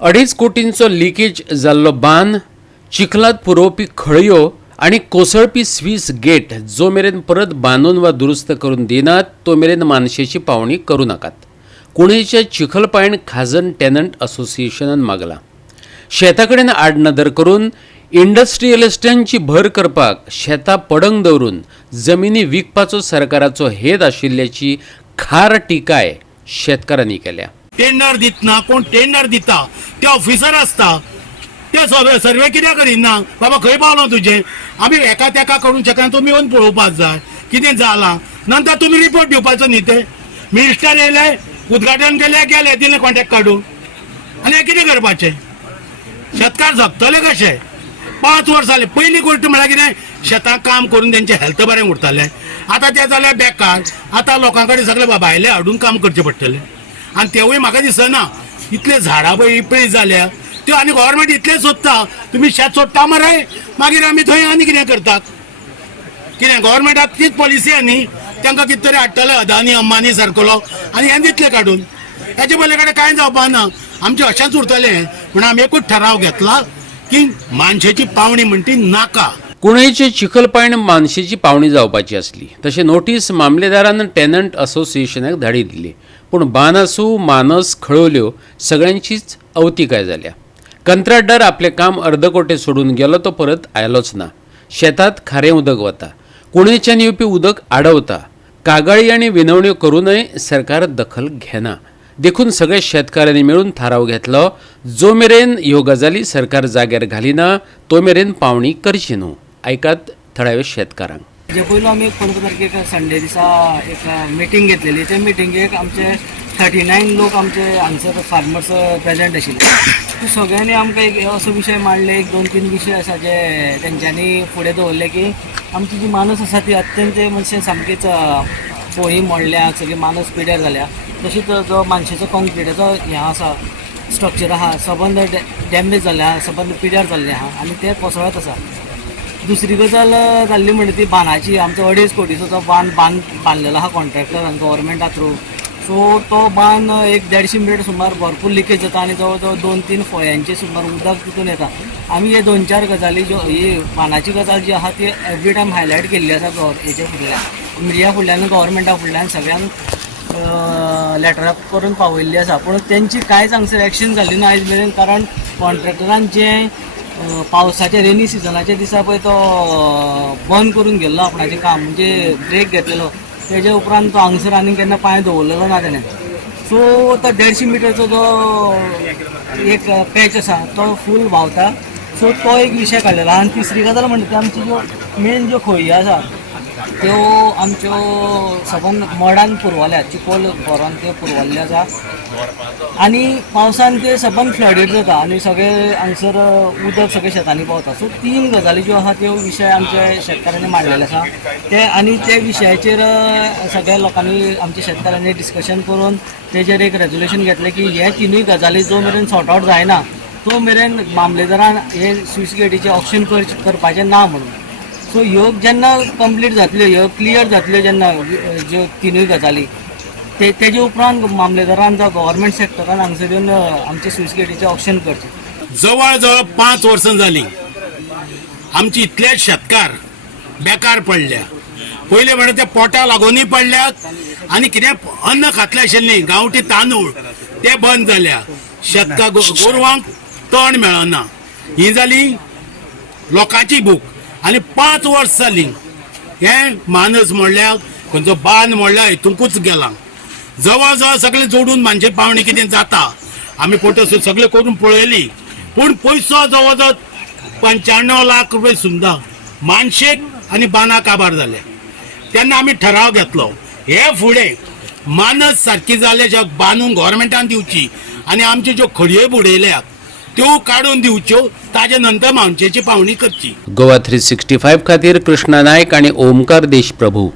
2.5 कोटींचो leakage जाल्लो बांद, चिखलात पुरोवपी खळयो आनी कोसळपी स्विस गेट जो मेरेन परत बांदून वा दुरुस्त करून दिनात तो मेरेन मानशेची पावणी करूं नाकात. कुणेच्या चिखलपायण खाजन टेनंट असोसिएशनान मागला. शेता कडेन आडनदर करून इंडस्ट्रियलिस्टांची भर करपाक शेतां पडंग दवरून जमिनी विकपाचो सरकाराचो हेत आशिल्ल्याची खार टिकाय शेतकारांनी केल्या. टेंडर दितना कोण टेंडर दिता ते ऑफिसर आसता ते सर्वे कित्याक करिना बाबा खंय पावलो तुजें आमी एका तेका करून शकना. तुमी येवन पळोवपाक जाय कितें जालां नंतर तुमी रिपोर्ट दिवपाचो न्ही. ते मिनिस्टर येयले उद्घाटन केले गेले दिले कॉन्ट्रॅक्ट काडून आनी हे कितें करपाचें. शेतकार जगतले कशे. 5 वर्स जाले. पयलीं गोश्ट म्हळ्यार कितें शेतांत काम करून तेंचें हेल्थ बरें उरतालें. आतां ते जाल्यार बेकार. आतां लोकां कडेन सगळे भायले हाडून काम करचें पडटलें आनी तेवूय म्हाका दिसना. इतले झाडां पळय इपळी जाल्या त्यो आनी गव्हर्मेंट इतलें सोदता. तुमी शेत सोडटा मरे मागीर आमी थंय आनी कितें करतात. कितें गव्हर्मेंटाक तीच पॉलिसी आहा न्ही. तांकां कितें तरी हाडटले अदानी अंबानी सारकोलो आनी हें दितले काडून. हेचे पयले कडेन कांय जावपा ना. आमचें अशेंच उरतलें. पूण आमी एकूच ठराव घेतला की मानशेची पावणी म्हणटी नाका. कुणेचे चिखलपायण मानशेची पावणी जावपाची आसली. तशें नोटीस मामलेदारान टेनंट असोसिएशनाक धाडी दिली. पूण बान आसूं मानस खळवल्यो सगळ्यांचीच अवतिकाय जाल्या. कंत्राटदार आपलें काम अर्दकोटे सोडून गेलो तो परत आयलोच ना. शेतांत खारें उदक वता. कुणेच्यान येवपी उदक आडवता. कागाळी आनी विनवण्यो करूनय सरकार दखल घेना. देखून सगळे शेतकाऱ्यांनी मेळून थाराव घेतलो जो मेरेन ह्यो गजाली सरकार जाग्यार घालिना तो मेरेन पावणी करची न्हू. आयकात थळाव्या शेतकारांक. जे पयलो आमी 15 तारखेक संडे दिसा एक मिटींग घेतलेली. ते मिटींगेक आमचे 39 लोक आमचे हांगसर फार्मर्स प्रेजेंट आशिल्ले. सगळ्यांनी आमकां एक असो विशय मांडले. एक 2-3 विशय आसा जे तेंच्यांनी फुडें दवरले की आमची जी मानस आसा ती अत्यंत म्हणजे सामकीच पोळी मोडल्या. सगळी मानस पिड्यार जाल्या. तशीच जो मानशेचो कॉन्क्रिटाचो हें आसा स्ट्रक्चर आहा सबंद डॅमेज जाल्लें आहा. सबंद पिड्यार जाल्लें आहा आनी ते कोसळत आसा. दुसरी गजाल जाल्ली म्हणजे ती बांदाची. आमचो 2.5 कोटीचो जो बांद बांदलेलो आहा कॉन्ट्रॅक्टरान गव्हर्मेंटा थ्रू. सो तो बांद एक 150 मिनट सुमार भरपूर लिकेज जाता आनी जवळ जवळ 2-3 फळ्यांचे सुमार उदक तितून येता. आमी हे 2-4 गजाली ज्यो ही बांदाची गजाल जी आहा ती एवरी टायम हायलायट केल्ली आसा हेचे फुडल्यान मिडिया फुडल्यान गव्हर्मेंटा फुडल्यान सगळ्यांक लेटरां करून पावयल्ली आसा. पूण तेंची कांयच हांगसर एक्शन जाल्ली ना आयज मेरेन. कारण कॉन्ट्रॅक्टरान जें पावसाच्या रेनी सिजनाच्या दिसा पळय तो बंद करून गेल्लो आपणाचें काम म्हणजे ब्रेक घेतलेलो. तेजे उपरांत तो हांगसर आनी केन्ना पांय दवरलेलो ना तेणें. सो तो 150 मिटरचो जो एक पॅच आसा तो फूल व्हांवता. सो तो एक विशय काडलेलो. आनी तिसरी गजाल म्हणजे आमची ज्यो मेन ज्यो खळयो आसा त्यो आमच्यो सबंद मडान पुरवल्या. चिकोल भरोन त्यो पुरवल्ल्यो आसा आनी पावसान ते सबंद फ्लडेड जाता आनी सगळे हांगसर उदक सगळे शेतांनी पावता. सो 3 गजाली ज्यो आहा त्यो विशय आमच्या शेतकाऱ्यांनी मांडलेले आसा ते. आनी ते विशयाचेर सगळ्या लोकांनी आमच्या शेतकाऱ्यांनी डिस्कशन करून तेजेर एक रेजोल्युशन घेतलें की हे 3 गजाली जो मेरेन सॉर्ट आउट जायना तो मेरेन मामलेदारान हे स्विस गेटीचे ऑप्शन करपाचें ना म्हणून. सो ह्यो जेन्ना कंप्लीट जातल्यो ह्यो क्लियर जातल्यो जेन्ना ज्यो 3 गजाली तेजे उपरांत मामलेदारान जावं गव्हर्मेंट सेक्टरान हांगसर येवन आमचे स्विस गेटीचे ऑप्शन करचें. जवळ जवळ 5 वर्सां जालीं आमचे इतले शेतकार बेकार पडल्या. पयले म्हणून ते पोटा लागूनय पडल्यात आनी कितें अन्न खातले आशिल्लीं गांवठी तांदूळ ते बंद जाल्या. शेतकार गोरवांक तण मेळना. ही जाली लोकांची भूक. आनी 5 वर्स जालीं हें मानस मोडल्या खंयचो बांद मोडल्या हितूंकूच गेलां. जवळ जवळ सगळे जोडून मानशे पावणी कितें जाता आमी फोटो सगळे करून पळयली. पूण पयसो जवळ जवळ 95 लाख रुपया सुद्दां मानशेक आनी बांदाक काबार जाले. तेन्ना आमी ठराव घेतलो हे फुडें मानस सारकी जाल्यार बांदून गव्हर्मेंटान दिवची आनी आमच्यो ज्यो खडयो बुडयल्यात त्यो काडून दिवच्यो. ताजे नंतर मानशेची पावणी करची. गोवा 365 खातीर कृष्णा नायक आनी ओमकार देशप्रभू.